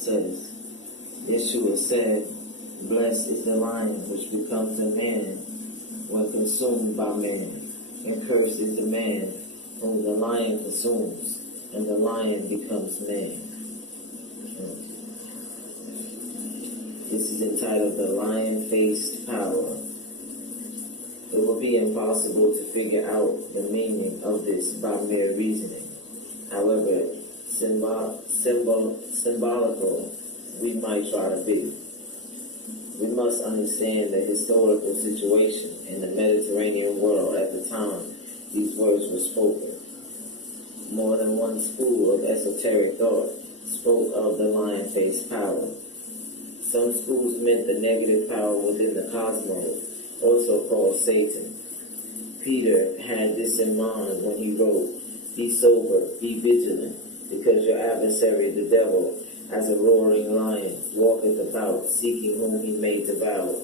says, Yeshua said, "Blessed is the lion which becomes a man when consumed by man, and cursed is the man whom the lion consumes, and the lion becomes man." This is entitled "The Lion-Faced Power." It will be impossible to figure out the meaning of this by mere reasoning. However, symbolical we might try to be. We must understand the historical situation in the Mediterranean world at the time these words were spoken. More than one school of esoteric thought spoke of the lion-faced power. Some schools meant the negative power within the cosmos, also called Satan. Peter had this in mind when he wrote, "Be sober, be vigilant, because your adversary, the devil, as a roaring lion, walketh about, seeking whom he may devour,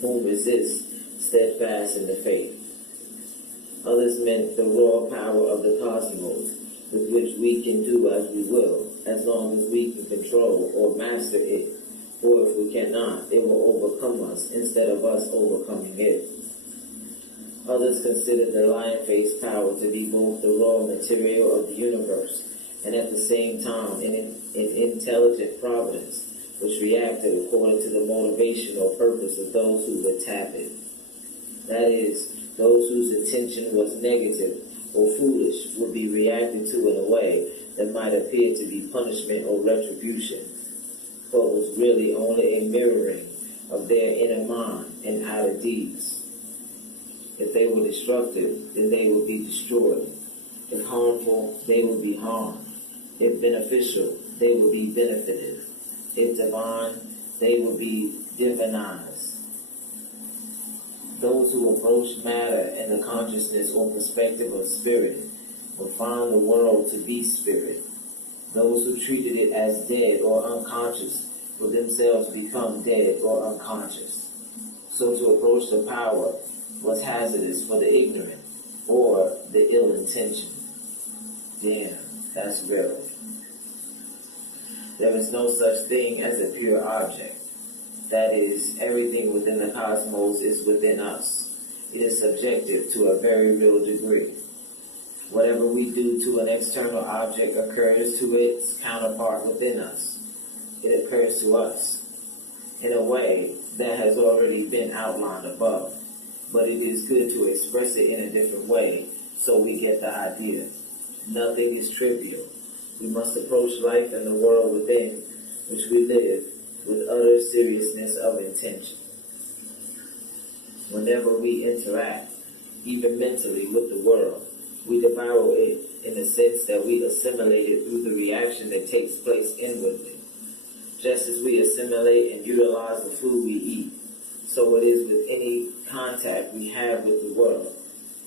whom resist, steadfast in the faith." Others meant the raw power of the cosmos, with which we can do as we will, as long as we can control or master it. Or if we cannot, it will overcome us instead of us overcoming it. Others considered the lion-faced power to be both the raw material of the universe and at the same time an intelligent providence which reacted according to the motivation or purpose of those who would tap it. That is, those whose intention was negative or foolish would be reacted to in a way that might appear to be punishment or retribution, but was really only a mirroring of their inner mind and outer deeds. If they were destructive, then they would be destroyed. If harmful, they would be harmed. If beneficial, they would be benefited. If divine, they would be divinized. Those who approach matter in the consciousness or perspective of spirit will find the world to be spirit. Those who treated it as dead or unconscious will themselves become dead or unconscious. So to approach the power was hazardous for the ignorant or the ill-intentioned. Damn, that's real. There is no such thing as a pure object. That is, everything within the cosmos is within us. It is subjective to a very real degree. Whatever we do to an external object occurs to its counterpart within us. It occurs to us in a way that has already been outlined above, but it is good to express it in a different way so we get the idea. Nothing is trivial. We must approach life and the world within which we live with utter seriousness of intention. Whenever we interact, even mentally, with the world, we devour it in the sense that we assimilate it through the reaction that takes place inwardly. Just as we assimilate and utilize the food we eat, so it is with any contact we have with the world,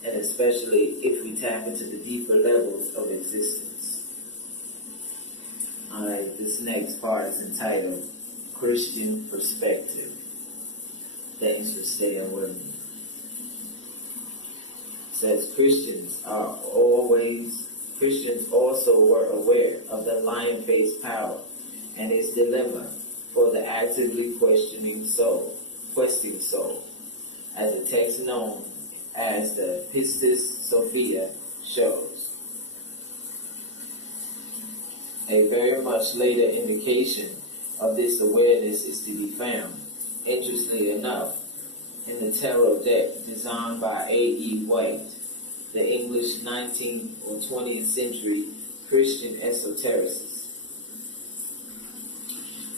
and especially if we tap into the deeper levels of existence. Alright, this next part is entitled Christian Perspective. Thanks for staying with me. It says Christians also were aware of the lion-faced power and its dilemma for the actively questing soul, as the text known as the Pistis Sophia shows. A very much later indication of this awareness is to be found, interestingly enough, in the tarot deck designed by A.E. White, the English 19th or 20th century Christian esotericist.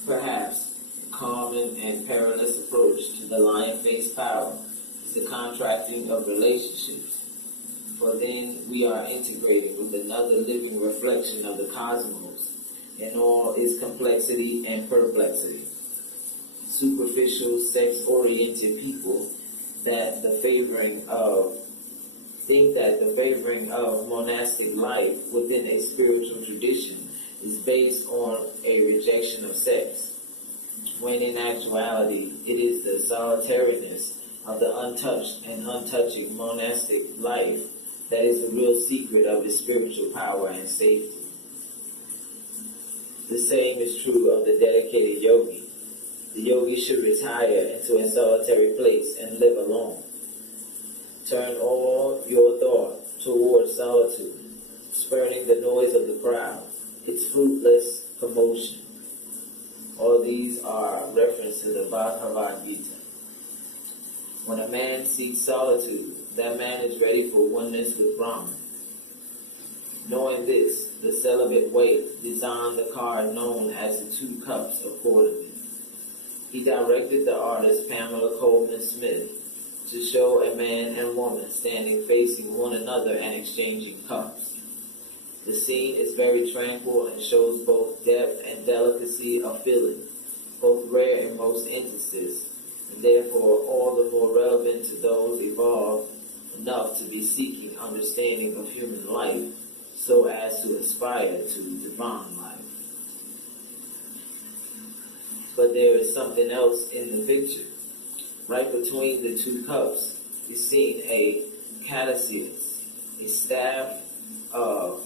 Perhaps the common and perilous approach to the lion-faced power is the contracting of relationships, for then we are integrated with another living reflection of the cosmos in all its complexity and perplexity. Superficial, sex-oriented people think that the favoring of monastic life within a spiritual tradition is based on a rejection of sex, when in actuality it is the solitariness of the untouched and untouching monastic life that is the real secret of its spiritual power and safety. The same is true of the dedicated yogi. The yogi should retire into a solitary place and live alone. Turn all your thought towards solitude, spurning the noise of the crowd, its fruitless commotion. All these are reference to the Bhagavad Gita. When a man seeks solitude, that man is ready for oneness with Brahman. Knowing this, the celibate waif designed the card known as the Two Cups accordingly. He directed the artist Pamela Coleman Smith to show a man and woman standing facing one another and exchanging cups. The scene is very tranquil and shows both depth and delicacy of feeling, both rare in most instances, and therefore all the more relevant to those evolved enough to be seeking understanding of human life so as to aspire to divine life. But there is something else in the picture. Right between the two cups is seen a caduceus, a staff of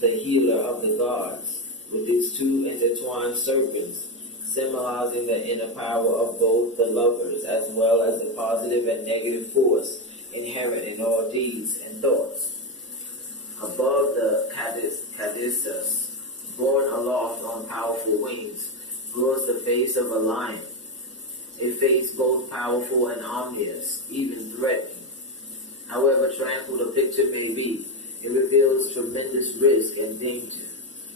the healer of the gods, with its two intertwined serpents, symbolizing the inner power of both the lovers as well as the positive and negative force inherent in all deeds and thoughts. Above the caduceus, borne aloft on powerful wings, grows the face of a lion, a face both powerful and ominous, even threatening. However tranquil the picture may be, it reveals tremendous risk and danger.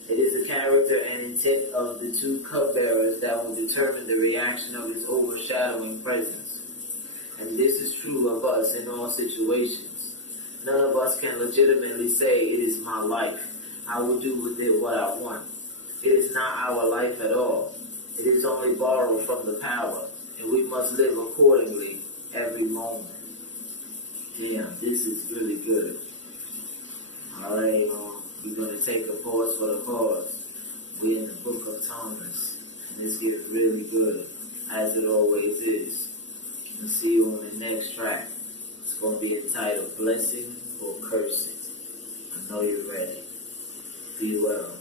It is the character and intent of the two cupbearers that will determine the reaction of his overshadowing presence. And this is true of us in all situations. None of us can legitimately say, it is my life. I will do with it what I want. It is not our life at all. It is only borrowed from the power, and we must live accordingly every moment. Damn, this is really good. Alright, we're going to take a pause for the cause. We're in the book of Thomas, and this gets really good, as it always is. We'll see you on the next track. It's going to be entitled Blessing or Cursing. I know you're ready. Be well.